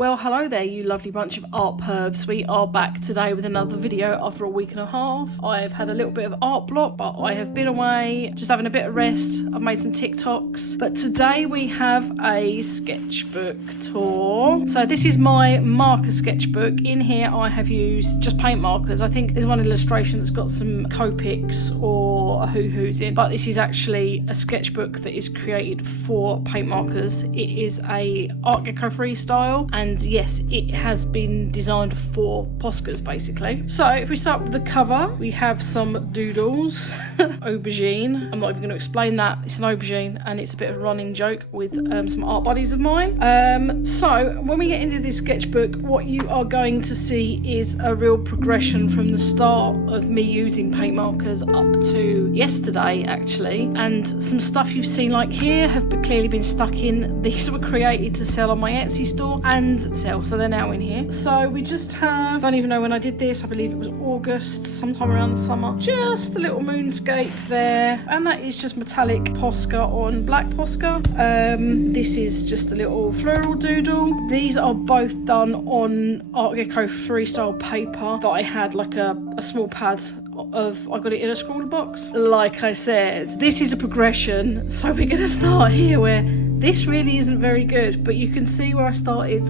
Well, hello there, you lovely bunch of art pervs. We are back today with another video after a week and a half. I've had a little bit of art block, but I have been away, just having a bit of rest. I've made some TikToks. But today we have a sketchbook tour. So this is my marker sketchbook. In here I have used just paint markers. I think there's one illustration that's got some Copics or a hoo-hoos in, but this is actually a sketchbook that is created for paint markers. It is a Art Deco freestyle, and yes, it has been designed for Poscas basically. So if we start with the cover, we have some doodles. Aubergine. I'm not even going to explain that. It's an aubergine and it's a bit of a running joke with some art buddies of mine. So when we get into this sketchbook, what you are going to see is a real progression from the start of me using paint markers up to yesterday actually, and some stuff you've seen like here have clearly been stuck in. These were created to sell on my Etsy store and sell, so they're now in here. So we just have, I don't even know when I did this, I believe it was August, sometime around the summer, just a little moonscape there, and that is just metallic Posca on black Posca. This is just a little floral doodle. These are both done on Art Deco freestyle paper that I had like a small pad of. I got it in a scrawler box. Like I said, this is a progression, so we're going to start here where this really isn't very good, but you can see where I started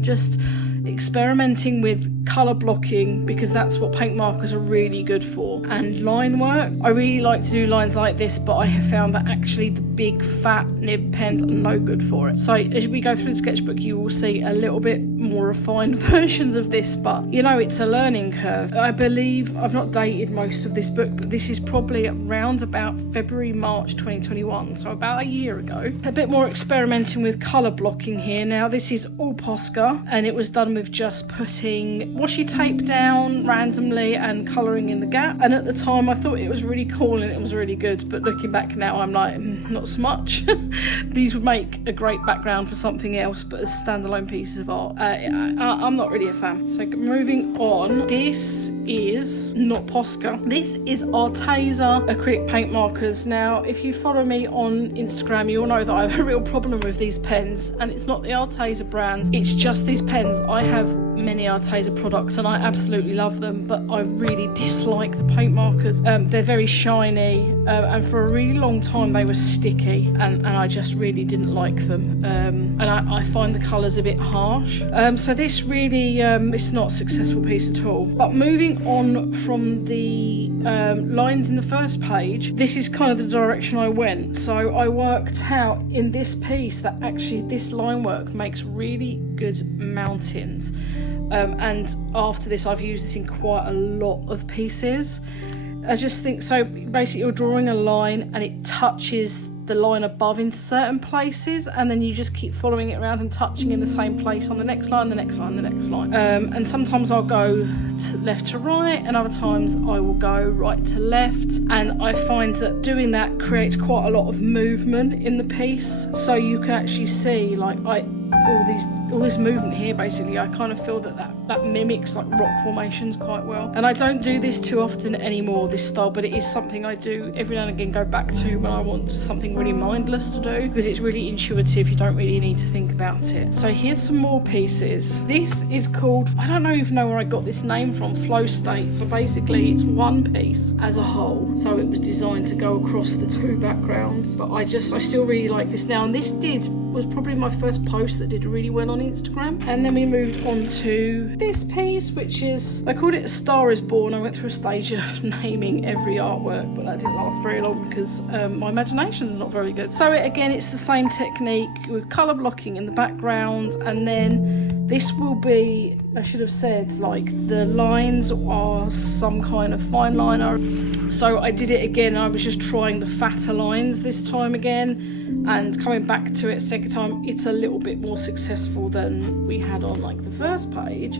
just experimenting with colour blocking, because that's what paint markers are really good for, and line work. I really like to do lines like this, but I have found that actually the big fat nib pens are no good for it. So as we go through the sketchbook, you will see a little bit more refined versions of this, but you know, it's a learning curve. I believe I've not dated most of this book, but this is probably around about February, March 2021, so about a year ago. A bit more experimenting with colour blocking here. Now this is all Posca, and it was done with just putting washi tape down randomly and colouring in the gap, and at the time I thought it was really cool and it was really good, but looking back now I'm like, not so much. These would make a great background for something else, but as standalone pieces of art, I'm not really a fan. So moving on, this is not Posca, this is Arteza acrylic paint markers. Now if you follow me on Instagram, you'll know that I have a real problem with these pens, and it's not the Arteza brands, it's just these pens. I have many Arteza products and I absolutely love them, but I really dislike the paint markers. They're very shiny, and for a really long time they were sticky, and I just really didn't like them, and I find the colours a bit harsh. So this really, it's not a successful piece at all. But moving on from the lines in the first page, this is kind of the direction I went. So I worked out in this piece that actually this line work makes really good mountains. And after this I've used this in quite a lot of pieces. I just think, so basically you're drawing a line and it touches the line above in certain places, and then you just keep following it around and touching in the same place on the next line, the next line, the next line. And sometimes I'll go left to right, and other times I will go right to left, and I find that doing that creates quite a lot of movement in the piece, so you can actually see like all this movement here. Basically I kind of feel that mimics like rock formations quite well, and I don't do this too often anymore, this style, but it is something I do every now and again go back to when I want something really mindless to do, because it's really intuitive, you don't really need to think about it. So here's some more pieces. This is called, I don't even know where I got this name from, Flow State. So basically it's one piece as a whole, so it was designed to go across the two backgrounds, but I still really like this now, and this was probably my first post that did really well on Instagram. And then we moved on to this piece, which is, I called it A Star Is Born. I went through a stage of naming every artwork, but that didn't last very long because my imagination's not very good. So again, it's the same technique with colour blocking in the background, and then this will be, I should have said, like the lines are some kind of fine liner. So I did it again, I was just trying the fatter lines this time again, and coming back to it second time, it's a little bit more successful than we had on like the first page,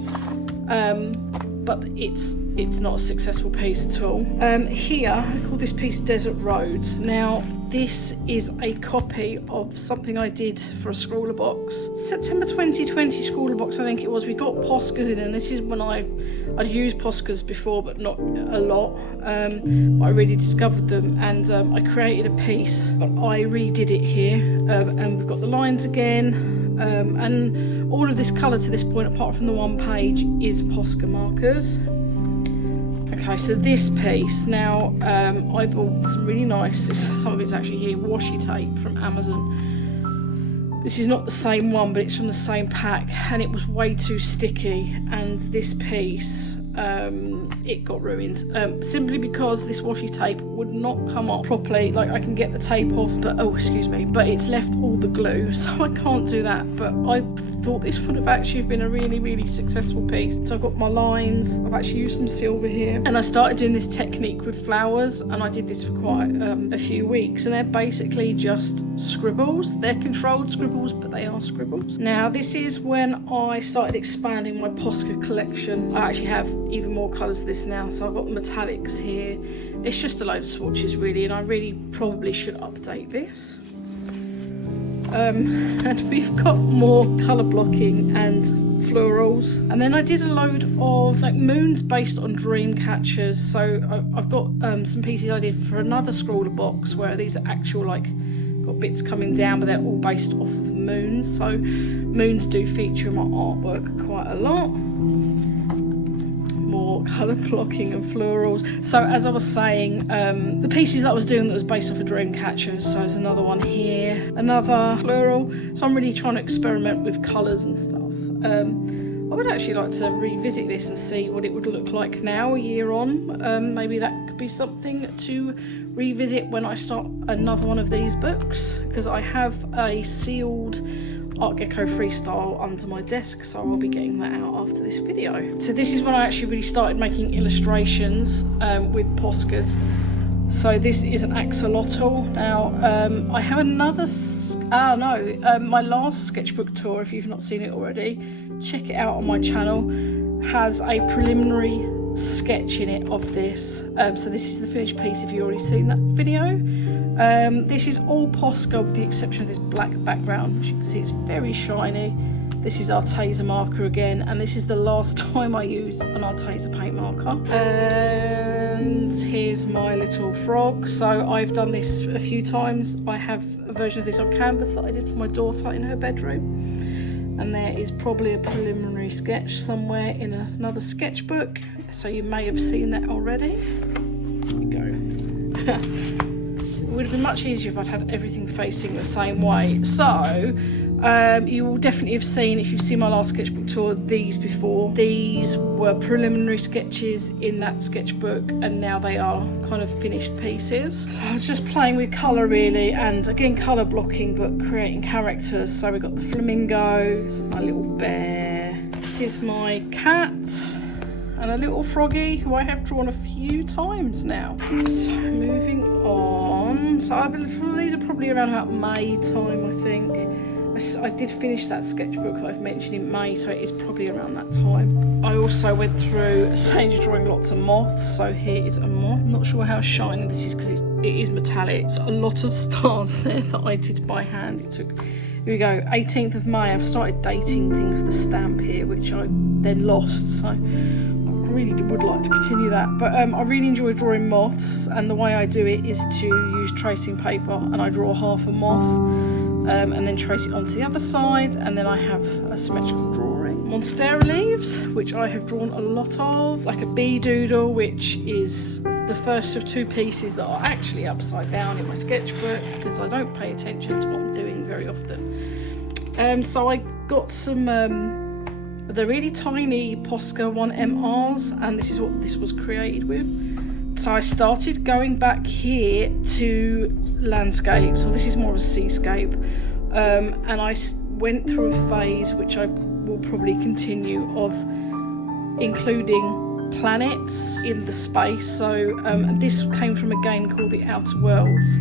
but it's not a successful piece at all. Here I call this piece Desert Roads. Now this is a copy of something I did for a scrawler box, September 2020 scrawler box I think it was. We got Poscas in, and this is when I'd used Poscas before but not a lot, but I really discovered them, and I created a piece, but I redid it here, and we've got the lines again, and all of this colour to this point, apart from the one page, is Posca markers. Okay, so this piece, now I bought some really nice, some of it's actually here, washi tape from Amazon. This is not the same one, but it's from the same pack, and it was way too sticky, and this piece, it got ruined, simply because this washi tape would not come off properly. Like, I can get the tape off, but but it's left all the glue, so I can't do that. But I thought this would have actually been a really, really successful piece. So I've got my lines, I've actually used some silver here, and I started doing this technique with flowers, and I did this for quite a few weeks, and they're basically just scribbles. They're controlled scribbles, but they are scribbles. Now, this is when I started expanding my Posca collection. I actually have even more colours of this now, so I've got the metallics here. It's just a load of swatches really, and I really probably should update this. And we've got more colour blocking and florals, and then I did a load of like moons based on dream catchers. So I've got some pieces I did for another scrawler box where these are actual, like, got bits coming down, but they're all based off of moons. So moons do feature in my artwork quite a lot. More colour blocking and florals. So as I was saying, the pieces that I was doing that was based off of dream catchers. So there's another one here, another floral. So I'm really trying to experiment with colours and stuff. I would actually like to revisit this and see what it would look like now, a year on. Maybe that could be something to revisit when I start another one of these books, because I have a sealed Art Gecko freestyle under my desk, so I'll be getting that out after this video. So this is when I actually really started making illustrations with Poscas. So this is an axolotl. Now I have another, my last sketchbook tour, if you've not seen it already, check it out on my channel, has a preliminary sketch in it of this. So this is the finished piece if you've already seen that video. This is all Posca with the exception of this black background, which you can see it's very shiny. This is Arteza marker again, and this is the last time I used an Arteza paint marker. And here's my little frog. So I've done this a few times. I have a version of this on canvas that I did for my daughter in her bedroom. And there is probably a preliminary sketch somewhere in another sketchbook. So you may have seen that already. Here we go. It would have been much easier if I'd had everything facing the same way. So you will definitely have seen, if you've seen my last sketchbook tour, these before. These were preliminary sketches in that sketchbook, and now they are kind of finished pieces. So I was just playing with colour really, and again colour blocking, but creating characters. So we've got the flamingo, my little bear. This is my cat, and a little froggy who I have drawn a few times now. So moving on. So I believe these are probably around about May time, I think. I did finish that sketchbook that I've mentioned in May, so it is probably around that time. I also went through a stage of drawing lots of moths. So here is a moth. I'm not sure how shiny this is because it is metallic. So a lot of stars there that I did by hand. It took, here we go, 18th of May. I've started dating things with the stamp here, which I then lost. So I really would like to continue that. But I really enjoy drawing moths, and the way I do it is to use tracing paper, and I draw half a moth. And then trace it onto the other side, and then I have a symmetrical drawing. Monstera leaves, which I have drawn a lot of, like a bee doodle, which is the first of two pieces that are actually upside down in my sketchbook because I don't pay attention to what I'm doing very often. So I got some the really tiny Posca 1MRs, and this is what this was created with. So I started going back here to landscapes. So this is more of a seascape, and I went through a phase which I will probably continue of including planets in the space. So this came from a game called The Outer Worlds.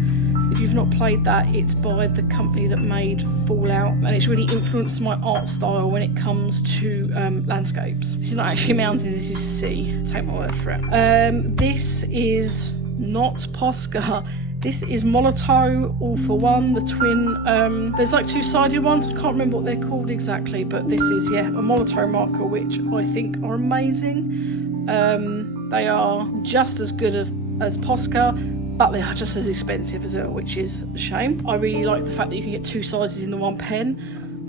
If you've not played that, it's by the company that made Fallout, and it's really influenced my art style when it comes to landscapes. This is not actually mountains, this is sea, take my word for it. This is not Posca, this is Molotow All for One, the twin. There's like two-sided ones, I can't remember what they're called exactly, but this is, yeah, a Molotow marker, which I think are amazing. They are just as good as Posca, but they are just as expensive as well, which is a shame. I really like the fact that you can get two sizes in the one pen,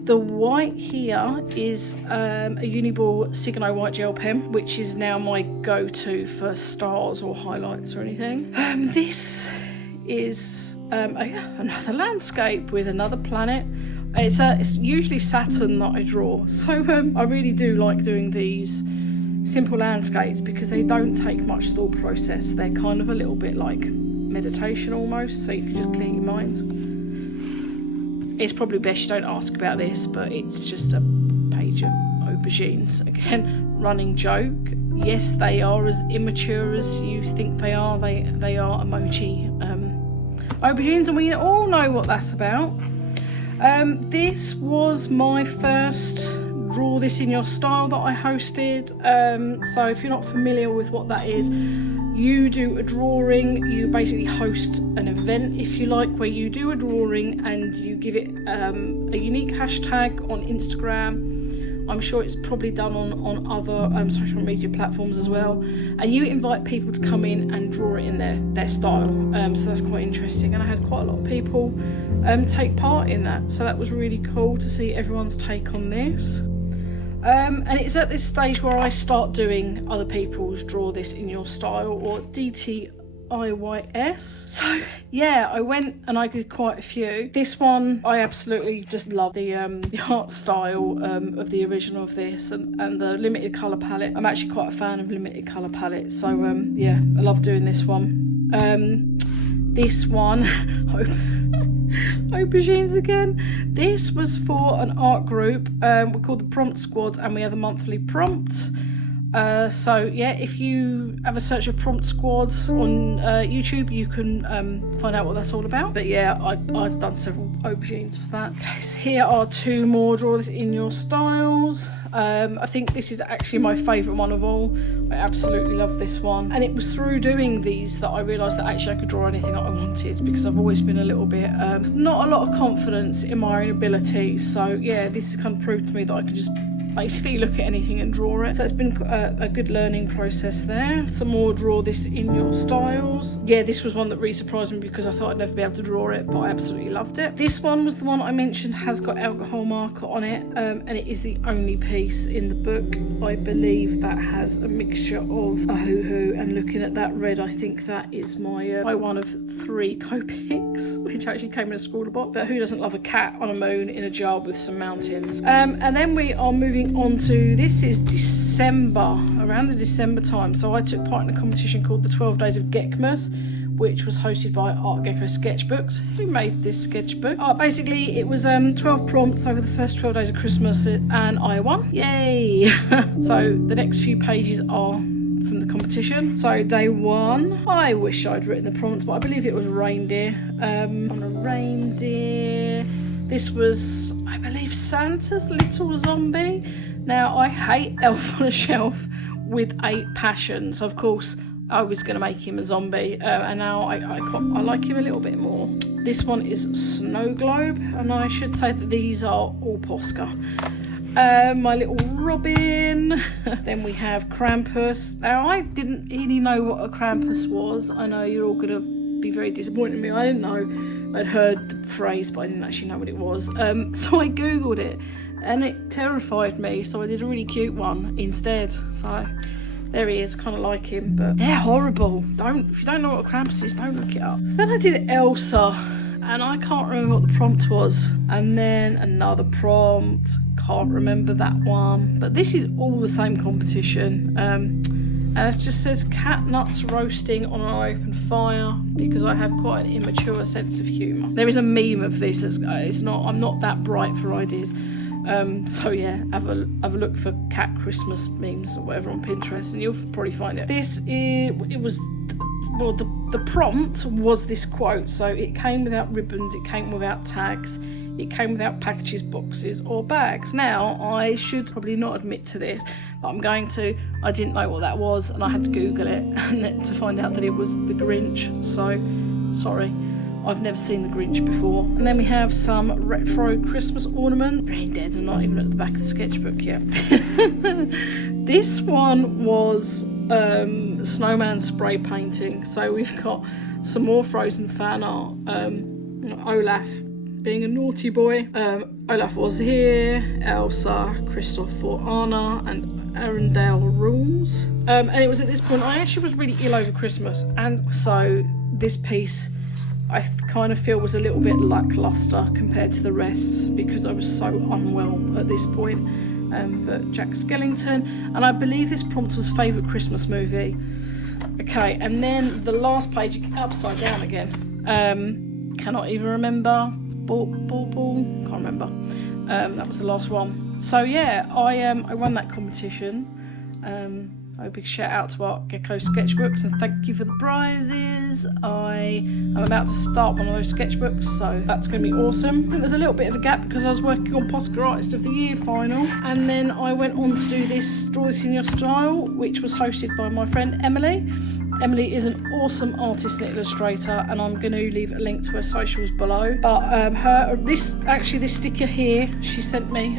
The white here is a Uniball Signo white gel pen, which is now my go-to for stars or highlights or anything. This is another landscape with another planet. It's usually Saturn that I draw, so I really do like doing these simple landscapes because they don't take much thought process. They're kind of a little bit like meditation almost, so you can just clear your mind. It's probably best you don't ask about this, but it's just a page of aubergines. Again, running joke. Yes, they are as immature as you think they are. They are emoji aubergines, and we all know what that's about. This was my first Draw This in Your Style that I hosted. So if you're not familiar with what that is, you do a drawing, you basically host an event, if you like, where you do a drawing and you give it a unique hashtag on Instagram. I'm sure it's probably done on other social media platforms as well. And you invite people to come in and draw it in their style. So that's quite interesting. And I had quite a lot of people take part in that. So that was really cool to see everyone's take on this. And it's at this stage where I start doing other people's Draw This in Your Style, or DTIYS. So yeah, I went and I did quite a few. This one, I absolutely just love the art style of the original of this, and the limited colour palette. I'm actually quite a fan of limited colour palettes, so yeah, I love doing this one. This one, aubergines again. This was for an art group. We're called the Prompt Squad, and we have a monthly prompt. So yeah, if you have a search of Prompt Squad on YouTube, you can find out what that's all about. But yeah, I've done several aubergines for that. Okay, so here are two more Draw This in Your Styles. I think this is actually my favourite one of all. I absolutely love this one, and it was through doing these that I realised that actually I could draw anything that I wanted, because I've always been a little bit not a lot of confidence in my own abilities. So yeah, this kind of proved to me that I could just basically look at anything and draw it. So it's been a good learning process there. Some more Draw This in Your Styles. Yeah, this was one that really surprised me because I thought I'd never be able to draw it, but I absolutely loved it. This one was the one I mentioned has got alcohol marker on it, and it is the only piece in the book, I believe, that has a mixture of a hoo-hoo, and looking at that red, I think that is my one of 3 Copics, which actually came in a school box. But who doesn't love a cat on a moon in a jar with some mountains? And then we are moving on to, this is December, around the December time. So I took part in a competition called the 12 Days of Geckmas, which was hosted by Art Gecko Sketchbooks. Who made this sketchbook? Basically it was 12 prompts over the first 12 days of Christmas, and I won. Yay! So the next few pages are from the competition. So day 1, I wish I'd written the prompts, but I believe it was reindeer. On a reindeer. This was, I believe, Santa's little zombie. Now, I hate Elf on a Shelf with a passion, so of course I was going to make him a zombie, and now I like him a little bit more. This one is Snow Globe, and I should say that these are all Posca. My little Robin. Then we have Krampus. Now, I didn't really know what a Krampus was. I know you're all going to be very disappointed in me. I didn't know. I'd heard the phrase, but I didn't actually know what it was. So I googled it, and it terrified me, so I did a really cute one instead. So there he is, kind of like him, but they're horrible. If you don't know what a Krampus is, don't look it up. Then I did Elsa, and I can't remember what the prompt was. And then another prompt, can't remember that one. But this is all the same competition. And it just says cat nuts roasting on an open fire, because I have quite an immature sense of humour. There is a meme of this. I'm not that bright for ideas. So yeah, have a look for cat Christmas memes or whatever on Pinterest, and you'll probably find it. The prompt was this quote. So it came without ribbons, it came without tags, it came without packages, boxes or bags. Now, I should probably not admit to this, but I'm going to. I didn't know what that was, and I had to Google it and to find out that it was the Grinch. So, sorry, I've never seen the Grinch before. And then we have some retro Christmas ornament. Brain dead, I'm not even at the back of the sketchbook yet. This one was snowman spray painting. So we've got some more Frozen fan art. Olaf being a naughty boy. Olaf was here, Elsa, Kristoff for Anna, and Arendelle rules. And it was at this point I actually was really ill over Christmas, and so this piece I kind of feel was a little bit lackluster compared to the rest because I was so unwell at this point. But Jack Skellington, and I believe this prompt was favourite Christmas movie. Okay, and then the last page, upside down again. Cannot even remember. Can't remember. That was the last one. So yeah, I won that competition. A big shout out to Art Gecko Sketchbooks and thank you for the prizes. I am about to start one of those sketchbooks, so that's going to be awesome. I think there's a little bit of a gap because I was working on Posca Artist of the Year final, and then I went on to do this Draw This In Your Style, which was hosted by my friend Emily. Emily is an awesome artist and illustrator, and I'm going to leave a link to her socials below. But this sticker here she sent me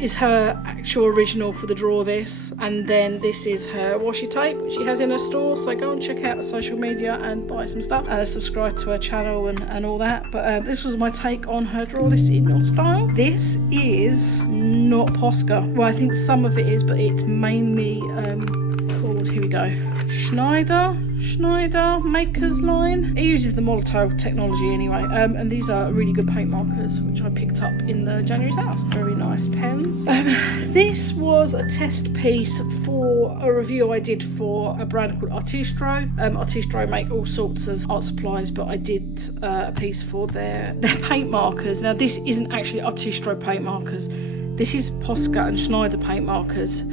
is her actual original for the Draw This, and then this is her washi tape which she has in her store. So go and check out her social media and buy some stuff. Subscribe to her channel and all that. But this was my take on her Draw This In Your Style. This is not Posca. Well, I think some of it is, but it's mainly called, here we go, Schneider Maker's Line. It uses the Molotov technology anyway, and these are really good paint markers which I picked up in the January sales. Very nice pens. This was a test piece for a review I did for a brand called Artistro. Artistro make all sorts of art supplies, but I did a piece for their paint markers. Now this isn't actually Artistro paint markers, this is Posca and Schneider paint markers.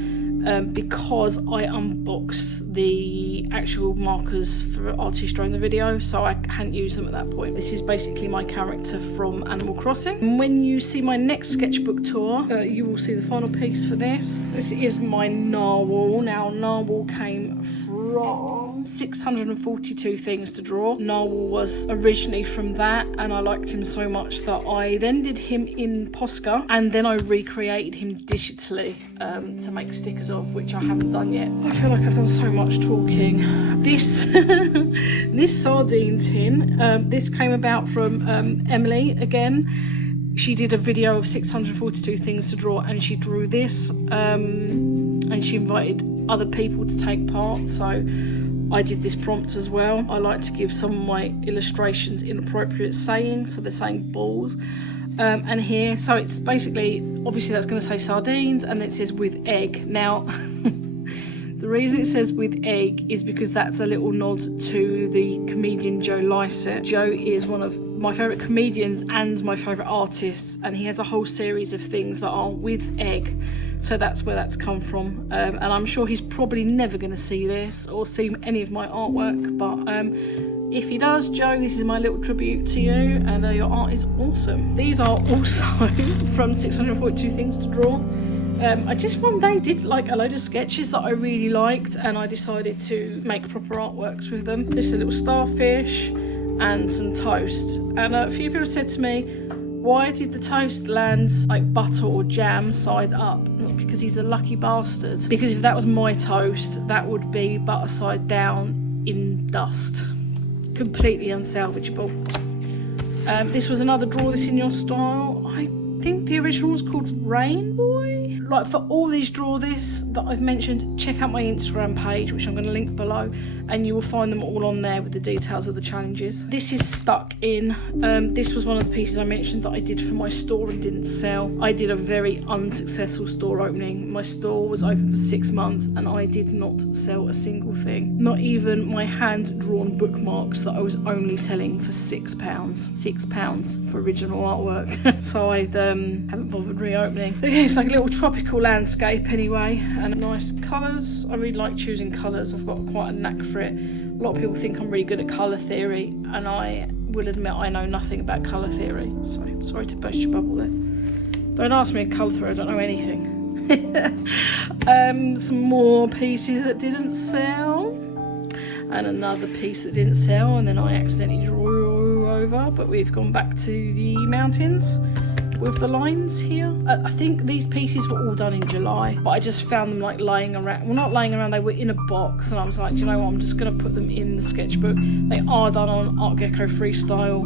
Because I unboxed the actual markers for Artistro in the video, so I hadn't used them at that point. This is basically my character from Animal Crossing. And when you see my next sketchbook tour, you will see the final piece for this. This is my narwhal. Now, narwhal came from 642 Things to Draw. Narwhal was originally from that, and I liked him so much that I then did him in Posca, and then I recreated him digitally to make stickers of, which I haven't done yet. I feel like I've done so much talking. This this sardine tin, this came about from Emily again. She did a video of 642 Things to Draw, and she drew this, and she invited other people to take part, so I did this prompt as well. I like to give some of my illustrations inappropriate sayings, so they're saying balls. And here, so it's basically, obviously that's going to say sardines, and it says with egg. Now, the reason it says with egg is because that's a little nod to the comedian Joe Lycett. Joe is one of my favourite comedians and my favourite artists, and he has a whole series of things that are with egg. So that's where that's come from, and I'm sure he's probably never going to see this or see any of my artwork, but if he does, Joe, this is my little tribute to you, and your art is awesome. These are also from 642 Things to Draw. I just one day did like a load of sketches that I really liked, and I decided to make proper artworks with them. Just a little starfish and some toast, and a few people said to me, why did the toast land like butter or jam side up? Because he's a lucky bastard. Because if that was my toast, that would be butter side down in dust. Completely unsalvageable. This was another Draw This In Your Style. I think the original was called Rain Boy. Like, for all these Draw This that I've mentioned, check out my Instagram page, which I'm going to link below, and you will find them all on there with the details of the challenges. This is Stuck In. This was one of the pieces I mentioned that I did for my store and didn't sell. I did a very unsuccessful store opening. My store was open for 6 months and I did not sell a single thing. Not even my hand-drawn bookmarks that I was only selling for £6. £6 for original artwork. So I haven't bothered reopening. But yeah, it's like a little tropical landscape anyway, and nice colours. I really like choosing colours. I've got quite a knack for it. A lot of people think I'm really good at colour theory, and I will admit I know nothing about colour theory, so sorry to burst your bubble there. Don't ask me in colour theory, I don't know anything. Some more pieces that didn't sell, and another piece that didn't sell, and then I accidentally drew over, but we've gone back to the mountains with the lines here. I think these pieces were all done in July, but I just found them like laying around. Well, not laying around, they were in a box, and I was like, do you know what, I'm just going to put them in the sketchbook. They are done on Art Gecko Freestyle.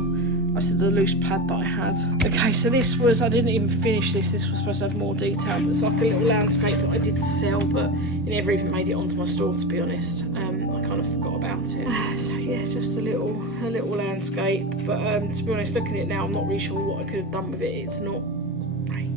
I said the loose pad that I had. Okay, so this was, I didn't even finish this. This was supposed to have more detail, but it's like a little landscape that I did sell, but it never even made it onto my store, to be honest. I kind of forgot about it. So yeah, just a little landscape. But to be honest, looking at it now, I'm not really sure what I could have done with it. It's not great.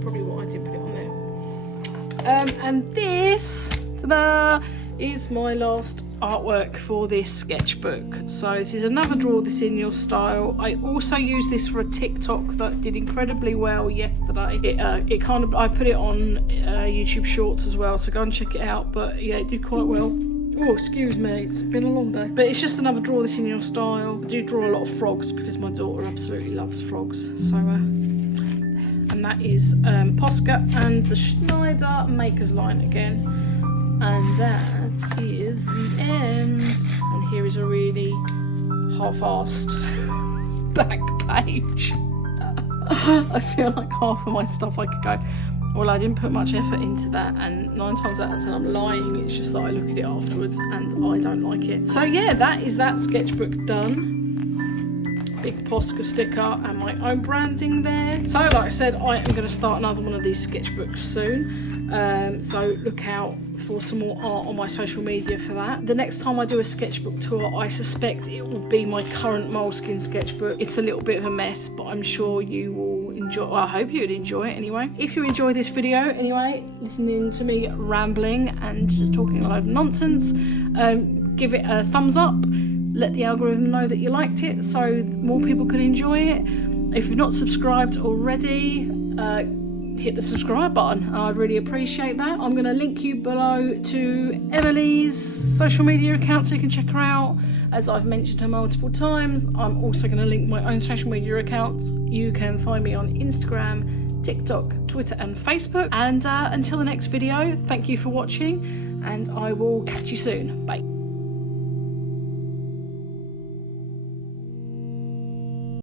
Probably what I did put it on there. And this, ta-da, is my last artwork for this sketchbook. So this is another Draw This In Your Style. I also used this for a TikTok that did incredibly well yesterday. It kind of, I put it on YouTube Shorts as well, so go and check it out. But yeah, it did quite well. Oh, excuse me, it's been a long day. But it's just another Draw This In Your Style. I do draw a lot of frogs because my daughter absolutely loves frogs. So and that is Posca and the Schneider Makers line again. And that is the end. And here is a really half-assed back page. I feel like half of my stuff I could go, well, I didn't put much effort into that, and 9 times out of 10 I'm lying. It's just that I look at it afterwards and I don't like it. So yeah, that is that sketchbook done. Big Posca sticker and my own branding there. So like I said, I am going to start another one of these sketchbooks soon. So look out for some more art on my social media for that. The next time I do a sketchbook tour, I suspect it will be my current Moleskine sketchbook. It's a little bit of a mess, but I'm sure you will enjoy. Well, I hope you would enjoy it anyway. If you enjoy this video anyway, listening to me rambling and just talking a load of nonsense, give it a thumbs up. Let the algorithm know that you liked it so more people can enjoy it. If you've not subscribed already, hit the subscribe button. I'd really appreciate that. I'm going to link you below to Emily's social media account so you can check her out. As I've mentioned her multiple times, I'm also going to link my own social media accounts. You can find me on Instagram, TikTok, Twitter and Facebook. And until the next video, thank you for watching and I will catch you soon. Bye.